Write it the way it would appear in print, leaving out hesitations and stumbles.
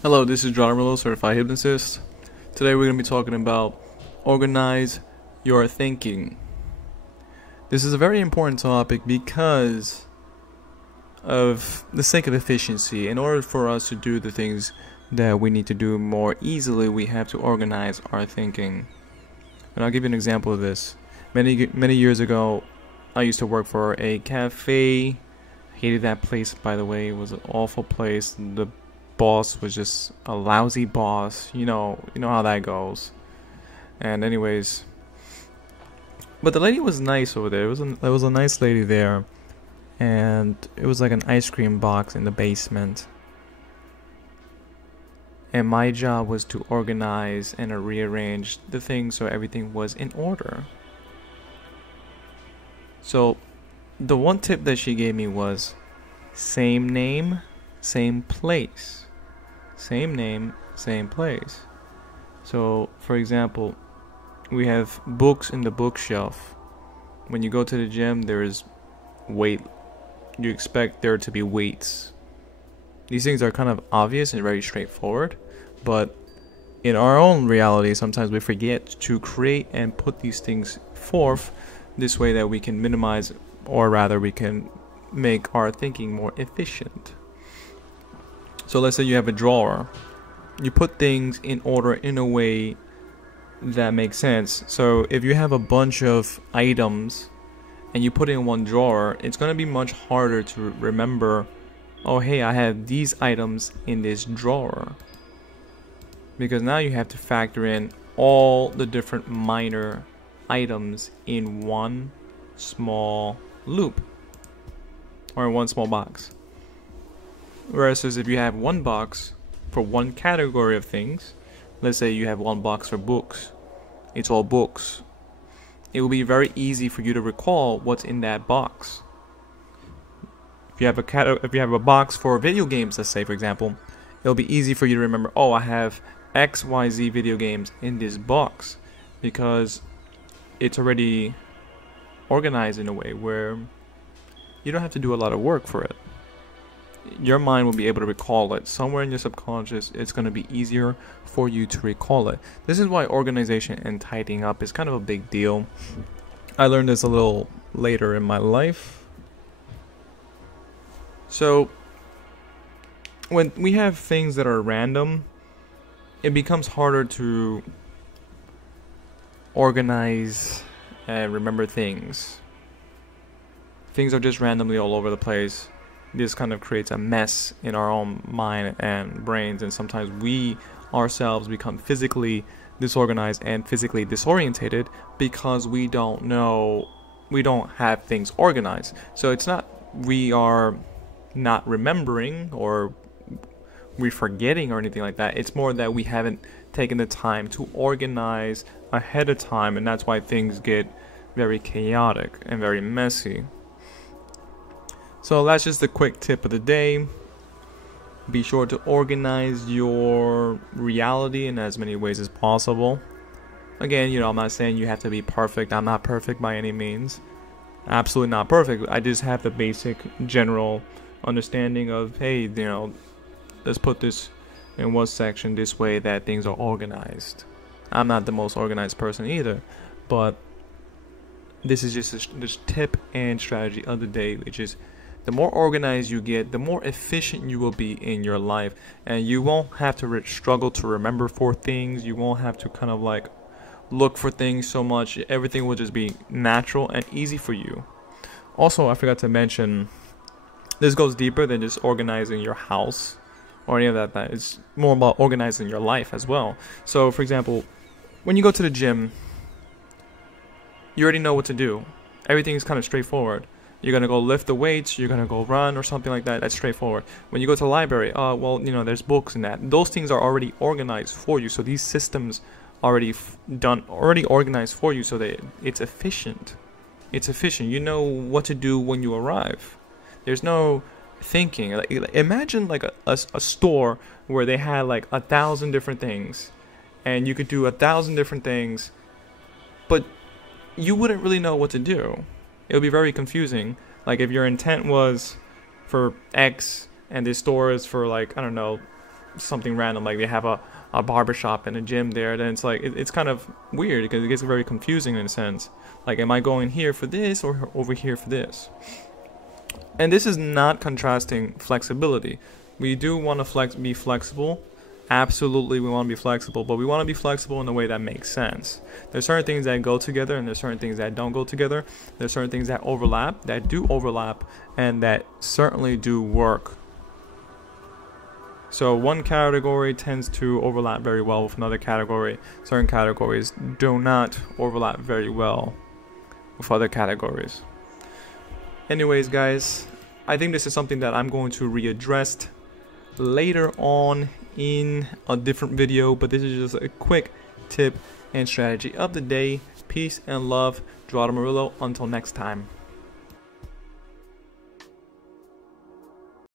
Hello, this is Gerardo Morillo, certified hypnotist. Today we're going to be talking about organize your thinking. This is a very important topic because of the sake of efficiency. In order for us to do the things that we need to do more easily, we have to organize our thinking. And I'll give you an example of this. Many years ago, I used to work for a cafe. Hated that place, by the way. It was an awful place. The boss was just a lousy boss. You know how that goes. And anyways, but the lady was nice over there. There was a nice lady there, and it was like an ice cream box in the basement. And my job was to organize and rearrange the things so everything was in order. So the one tip that she gave me was same name, same place. Same name, same place. So, for example, we have books in the bookshelf. When you go to the gym, there is weight. You expect there to be weights. These things are kind of obvious and very straightforward, but in our own reality, sometimes we forget to create and put these things forth this way that we can minimize, or rather we can make our thinking more efficient. So let's say you have a drawer. You put things in order in a way that makes sense. So if you have a bunch of items and you put it in one drawer, it's going to be much harder to remember, oh hey, I have these items in this drawer. Because now you have to factor in all the different minor items in one small loop or in one small box. Whereas if you have one box for one category of things, let's say you have one box for books, it's all books. It will be very easy for you to recall what's in that box. If you have a box for video games, let's say for example, it'll be easy for you to remember, oh, I have XYZ video games in this box, because it's already organized in a way where you don't have to do a lot of work for it. Your mind will be able to recall it. Somewhere in your subconscious, it's going to be easier for you to recall it. This is why organization and tidying up is kind of a big deal. I learned this a little later in my life. So, when we have things that are random, it becomes harder to organize and remember things. Things are just randomly all over the place. This kind of creates a mess in our own mind and brains, and sometimes we ourselves become physically disorganized and physically disorientated because we don't have things organized. So it's not we are not remembering or we're forgetting or anything like that. It's more that we haven't taken the time to organize ahead of time, and that's why things get very chaotic and very messy. So that's just a quick tip of the day. Be sure to organize your reality in as many ways as possible. Again, I'm not saying you have to be perfect. I'm not perfect by any means. Absolutely not perfect. I just have the basic general understanding of, hey, let's put this in one section this way that things are organized. I'm not the most organized person either, but this is just this tip and strategy of the day, which is the more organized you get, the more efficient you will be in your life, and you won't have to struggle to remember for things. You won't have to kind of like look for things so much. Everything will just be natural and easy for you. Also, I forgot to mention, this goes deeper than just organizing your house or any of that. It's more about organizing your life as well. So, for example, when you go to the gym, you already know what to do. Everything is kind of straightforward. You're going to go lift the weights, you're going to go run or something like that. That's straightforward. When you go to the library, there's books and that. Those things are already organized for you. So these systems already organized for you so that it's efficient. It's efficient. You know what to do when you arrive. There's no thinking. Like, imagine like a store where they had like 1,000 different things, and you could do 1,000 different things, but you wouldn't really know what to do. It would be very confusing. Like if your intent was for X and this store is for like, I don't know, something random, like they have a barbershop and a gym there, then it's like it's kind of weird because it gets very confusing in a sense. Like, am I going here for this or over here for this? And this is not contrasting flexibility. We do want to be flexible. Absolutely, we want to be flexible, but we want to be flexible in a way that makes sense. There's certain things that go together, and there's certain things that don't go together. There's certain things that overlap, that do overlap, and that certainly do work. So one category tends to overlap very well with another category. Certain categories do not overlap very well with other categories. Anyways, guys, I think this is something that I'm going to readdress later on in a different video, but this is just a quick tip and strategy of the day. Peace and love, Gerardo Morillo. Until next time.